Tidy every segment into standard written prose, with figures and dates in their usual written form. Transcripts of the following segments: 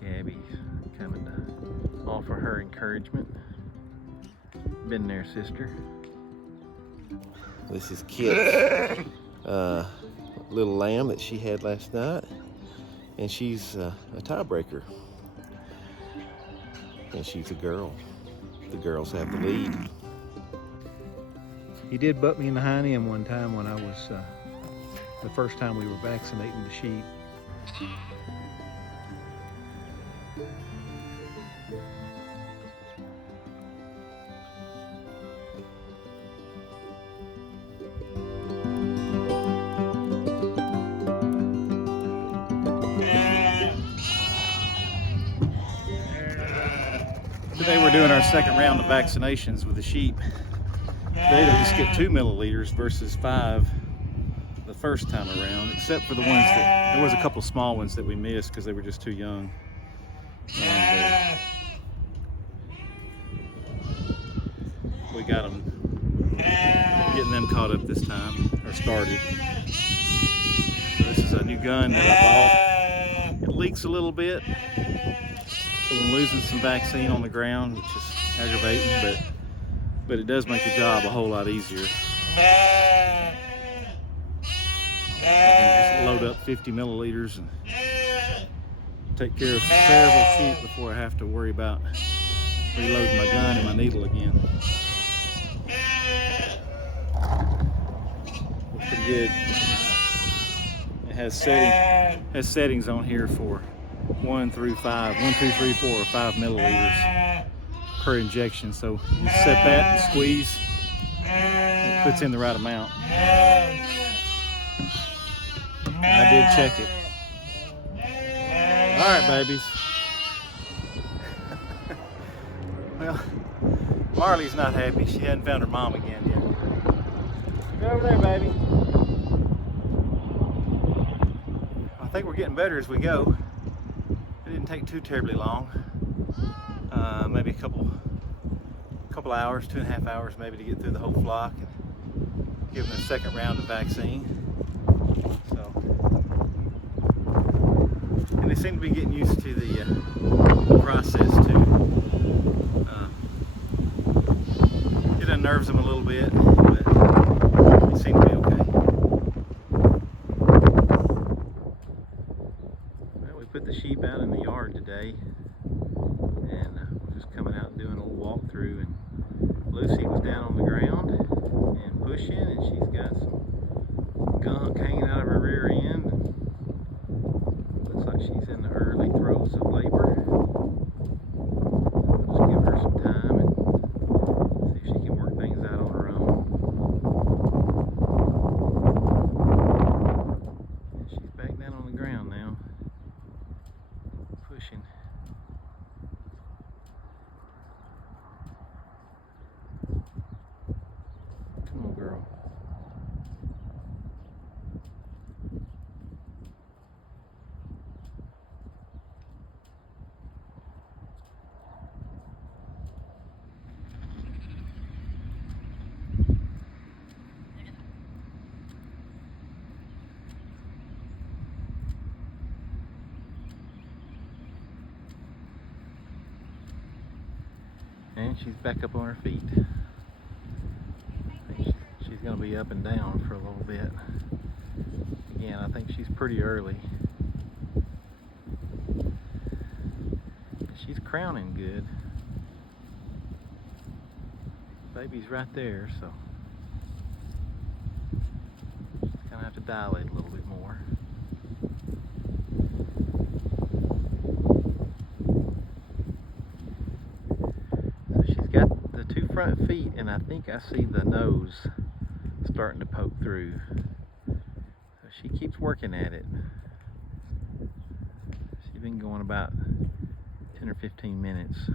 Gabby's coming to offer her encouragement. Been there, sister. This is Kit's little lamb that she had last night, and she's a tiebreaker. And she's a girl. The girls have the lead. He did butt me in the hind end one time when I was, the first time we were vaccinating the sheep. Today we're doing our second round of vaccinations with the sheep. Today they just get 2 milliliters versus 5 the first time around, except for the ones that, there was a couple small ones that we missed because they were just too young. And we got them, getting them caught up this time, or started. So this is a new gun that I bought. It leaks a little bit, so I'm losing some vaccine on the ground, which is aggravating, but it does make the job a whole lot easier. I can just load up 50 milliliters and take care of several sheep before I have to worry about reloading my gun and my needle again. Looks pretty good. It has settings on here for 1 through 5, 1, 2, 3, 4, or 5 milliliters per injection. So you set that and squeeze, it puts in the right amount. And I did check it. All right, babies. Well, Marley's not happy. She hadn't found her mom again yet. Go over there, baby. I think we're getting better as we go. It didn't take too terribly long. Maybe a couple hours, 2.5 hours maybe, to get through the whole flock and give them a second round of vaccine. So, and they seem to be getting used to the process too. It unnerves them a little bit, but they seem to be okay. Well, we put the sheep out in the yard today, and we're just coming out and doing a little walkthrough. And Lucy was down on the ground and pushing, and she's got some gunk hanging out of her rear end. Looks like she's in the early throes of labor. Just give her some time and see if she can work things out on her own. And she's back down on the ground now, pushing. Come on, girl. And she's back up on her feet. I think she's going to be up and down for a little bit. Again, I think she's pretty early. She's crowning good. Baby's right there, so just gonna have to dilate a little bit more. So she's got the 2 front feet, and I think I see the nose starting to poke through. So she keeps working at it. She's been going about 10 or 15 minutes.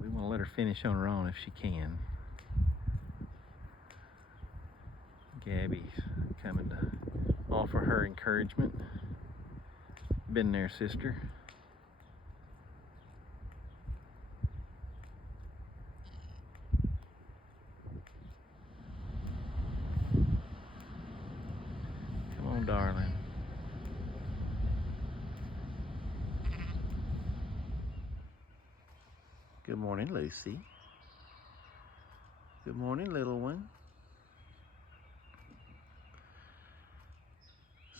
We want to let her finish on her own if she can. Gabby's coming to offer her encouragement. Been there, sister. Come on, darling. Good morning, Lucy. Good morning, little one.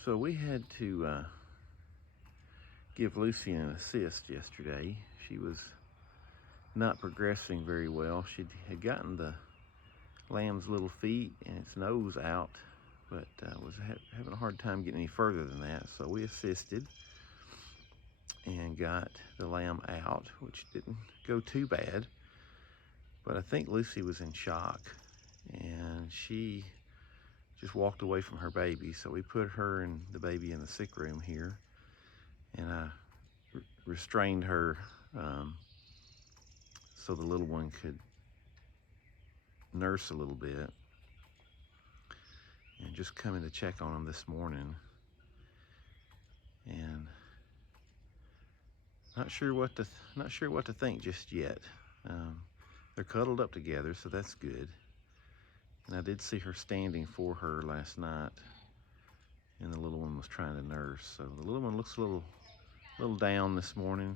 So we had to give Lucy an assist yesterday. She was not progressing very well. She had gotten the lamb's little feet and its nose out, but was having a hard time getting any further than that. So we assisted and got the lamb out, which didn't go too bad. But I think Lucy was in shock, and she just walked away from her baby. So we put her and the baby in the sick room here, and I restrained her so the little one could nurse a little bit, and just coming to check on them this morning. And not sure what to think just yet. They're cuddled up together, so that's good. And I did see her standing for her last night, and the little one was trying to nurse. So the little one looks a little down this morning,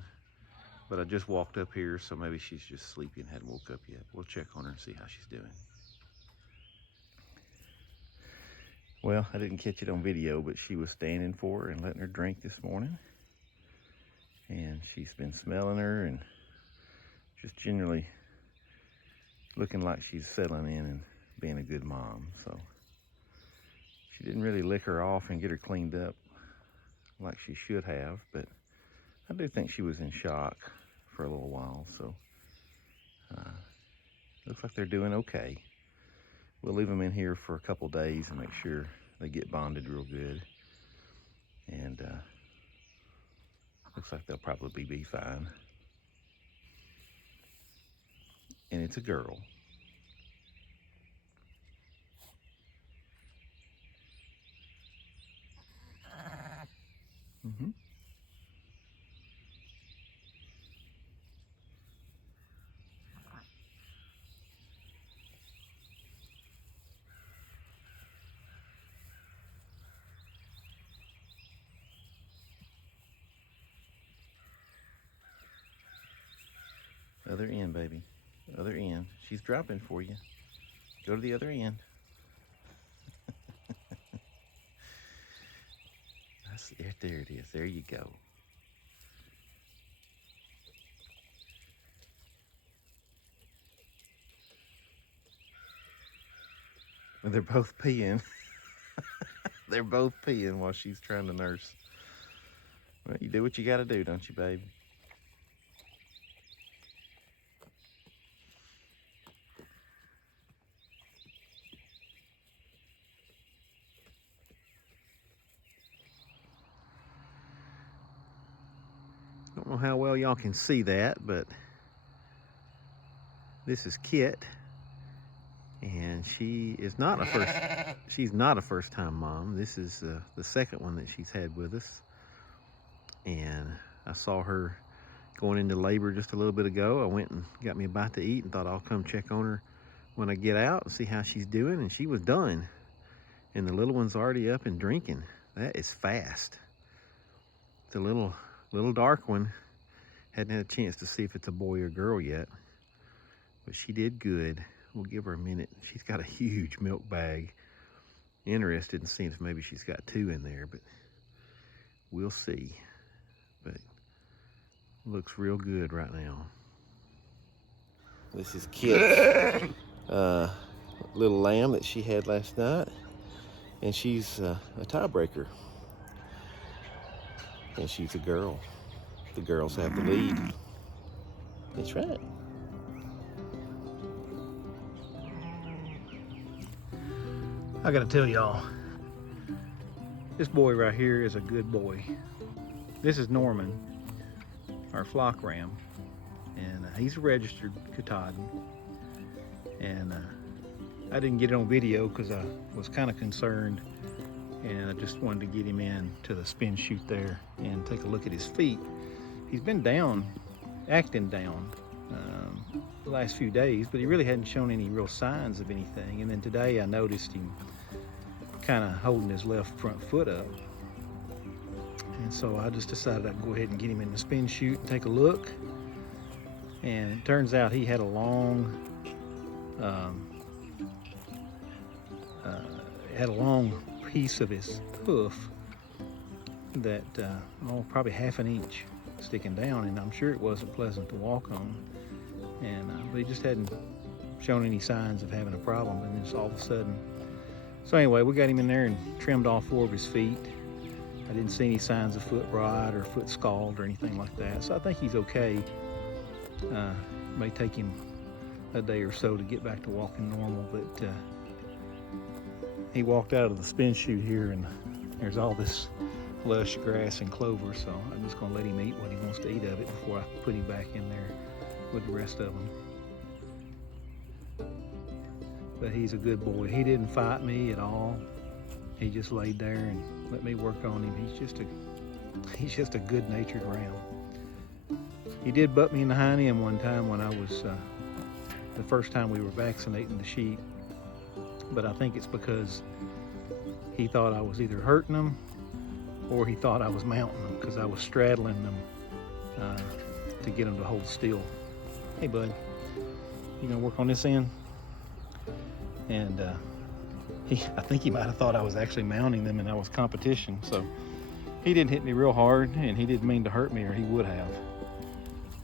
but I just walked up here, so maybe she's just sleepy and hadn't woke up yet. We'll check on her and see how she's doing. Well, I didn't catch it on video, but she was standing for her and letting her drink this morning. And she's been smelling her and just generally looking like she's settling in and being a good mom. So she didn't really lick her off and get her cleaned up like she should have, but I do think she was in shock for a little while. So looks like they're doing okay. We'll leave them in here for a couple days and make sure they get bonded real good. And looks like they'll probably be fine. And it's a girl. Mm-hmm. Other end, baby. Other end. She's dropping for you. Go to the other end. There it is. There you go. Well, they're both peeing. They're both peeing while she's trying to nurse. Well, you do what you gotta do, don't you, babe? Don't know how well y'all can see that, but this is Kit, and she's not a first-time mom. This is the second one that she's had with us, and I saw her going into labor just a little bit ago. I went and got me a bite to eat and thought I'll come check on her when I get out and see how she's doing, and she was done, and the little one's already up and drinking. That is fast. The little dark one, hadn't had a chance to see if it's a boy or girl yet, but she did good. We'll give her a minute. She's got a huge milk bag. Interested in seeing if maybe she's got two in there, but we'll see. But looks real good right now. This is Kit's little lamb that she had last night, and she's a tiebreaker. And she's a girl. The girls have the lead. That's right. I gotta tell y'all, this boy right here is a good boy. This is Norman, our flock ram, and he's a registered Katahdin. And I didn't get it on video because I was kind of concerned, and I just wanted to get him in to the spin chute there and take a look at his feet. He's been down, acting down the last few days, but he really hadn't shown any real signs of anything. And then today I noticed him kind of holding his left front foot up. And so I just decided I'd go ahead and get him in the spin chute and take a look. And it turns out he had a long, piece of his hoof that, probably half an inch sticking down, and I'm sure it wasn't pleasant to walk on. And but he just hadn't shown any signs of having a problem, and then just all of a sudden. So anyway, we got him in there and trimmed all 4 of his feet. I didn't see any signs of foot rot or foot scald or anything like that, so I think he's okay. May take him a day or so to get back to walking normal, but he walked out of the spin chute here, and there's all this lush grass and clover, so I'm just going to let him eat what he wants to eat of it before I put him back in there with the rest of them. But he's a good boy. He didn't fight me at all. He just laid there and let me work on him. He's just a good-natured ram. He did butt me in the hind end one time when I was the first time we were vaccinating the sheep, but I think it's because he thought I was either hurting them or he thought I was mounting them, because I was straddling them to get them to hold still. Hey bud, you gonna work on this end? And I think he might have thought I was actually mounting them and I was competition, so he didn't hit me real hard, and he didn't mean to hurt me, or he would have.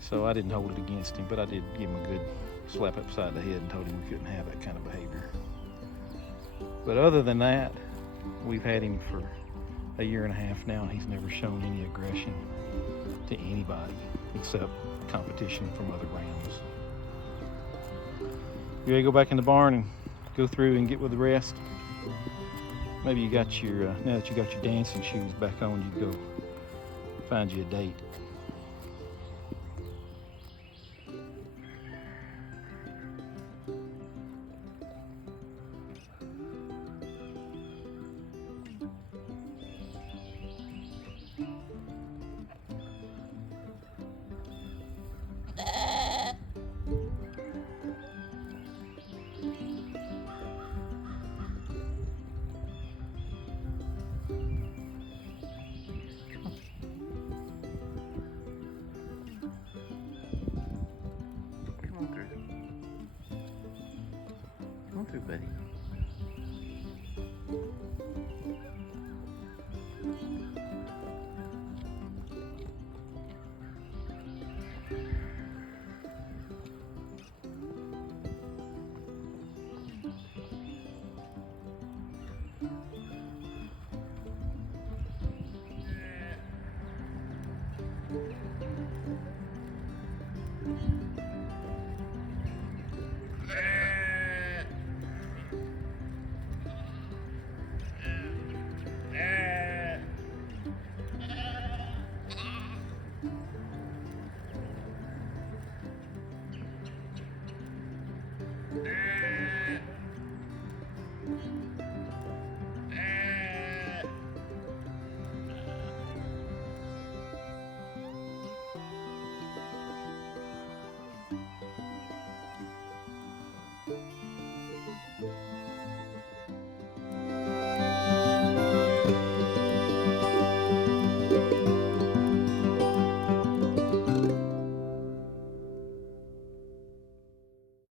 So I didn't hold it against him, but I did give him a good slap upside the head and told him we couldn't have that kind of behavior. But other than that, we've had him for a year and a half now, and he's never shown any aggression to anybody except competition from other rams. You ready to go back in the barn and go through and get with the rest? Maybe you got your, now that you got your dancing shoes back on, you go find you a date. Come on through, buddy.